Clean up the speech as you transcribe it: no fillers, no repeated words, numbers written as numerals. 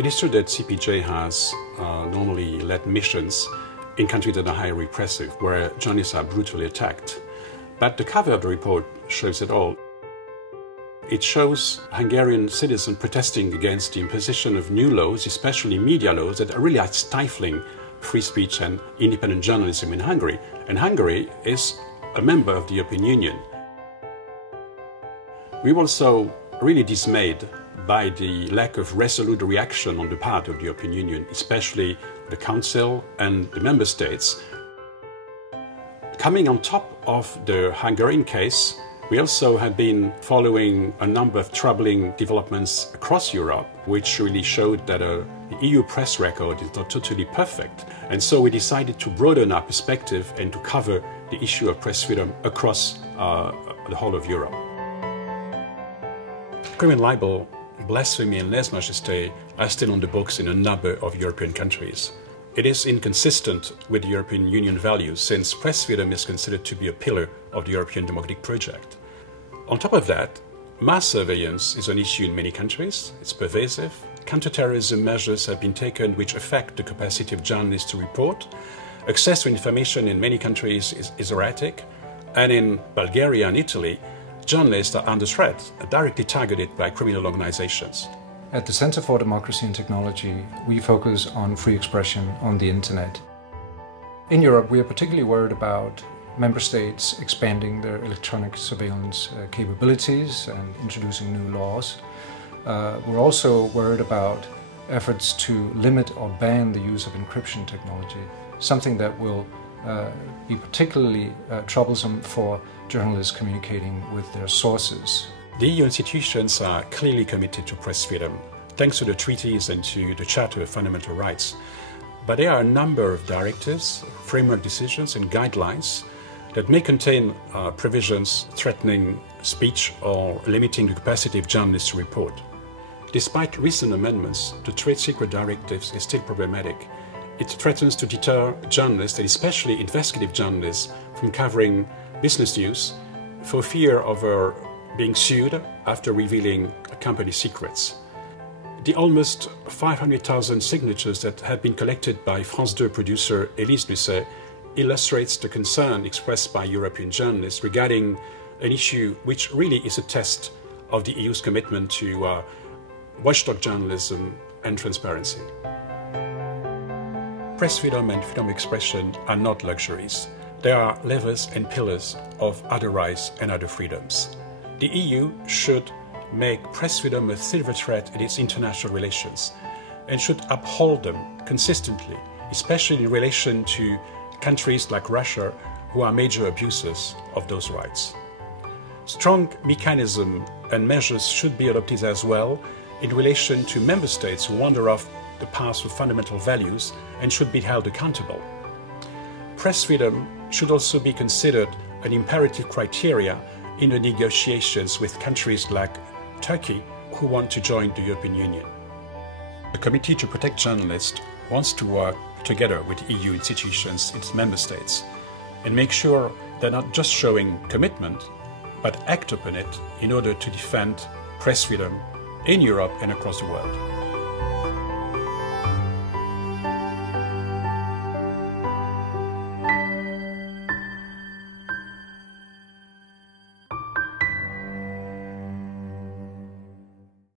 It is true that CPJ has normally led missions in countries that are highly repressive, where journalists are brutally attacked. But the cover of the report shows it all. It shows Hungarian citizens protesting against the imposition of new laws, especially media laws, that really are stifling free speech and independent journalism in Hungary. And Hungary is a member of the European Union. We were also really dismayed by the lack of resolute reaction on the part of the European Union, especially the Council and the Member States. Coming on top of the Hungarian case, we also have been following a number of troubling developments across Europe, which really showed that the EU press record is not totally perfect. And so we decided to broaden our perspective and to cover the issue of press freedom across the whole of Europe. Criminal libel, blasphemy and lèse-majesté are still on the books in a number of European countries. It is inconsistent with the European Union values, since press freedom is considered to be a pillar of the European democratic project. On top of that, mass surveillance is an issue in many countries. It's pervasive. Counterterrorism measures have been taken which affect the capacity of journalists to report. Access to information in many countries is erratic. And in Bulgaria and Italy, journalists are under threat, directly targeted by criminal organizations. At the Center for Democracy and Technology, we focus on free expression on the internet. In Europe, we are particularly worried about member states expanding their electronic surveillance capabilities and introducing new laws. We're also worried about efforts to limit or ban the use of encryption technology, something that will be particularly troublesome for journalists communicating with their sources. The EU institutions are clearly committed to press freedom, thanks to the treaties and to the Charter of Fundamental Rights. But there are a number of directives, framework decisions and guidelines that may contain provisions threatening speech or limiting the capacity of journalists to report. Despite recent amendments, the Trade Secret Directive is still problematic. It threatens to deter journalists, and especially investigative journalists, from covering business news for fear of being sued after revealing company secrets. The almost 500,000 signatures that have been collected by France 2 producer Élise Lucet illustrates the concern expressed by European journalists regarding an issue which really is a test of the EU's commitment to watchdog journalism and transparency. Press freedom and freedom of expression are not luxuries. They are levers and pillars of other rights and other freedoms. The EU should make press freedom a silver thread in its international relations and should uphold them consistently, especially in relation to countries like Russia, who are major abusers of those rights. Strong mechanisms and measures should be adopted as well in relation to member states who wander off the path of fundamental values and should be held accountable. Press freedom should also be considered an imperative criteria in the negotiations with countries like Turkey, who want to join the European Union. The Committee to Protect Journalists wants to work together with EU institutions, its member states, and make sure they're not just showing commitment, but act upon it in order to defend press freedom in Europe and across the world.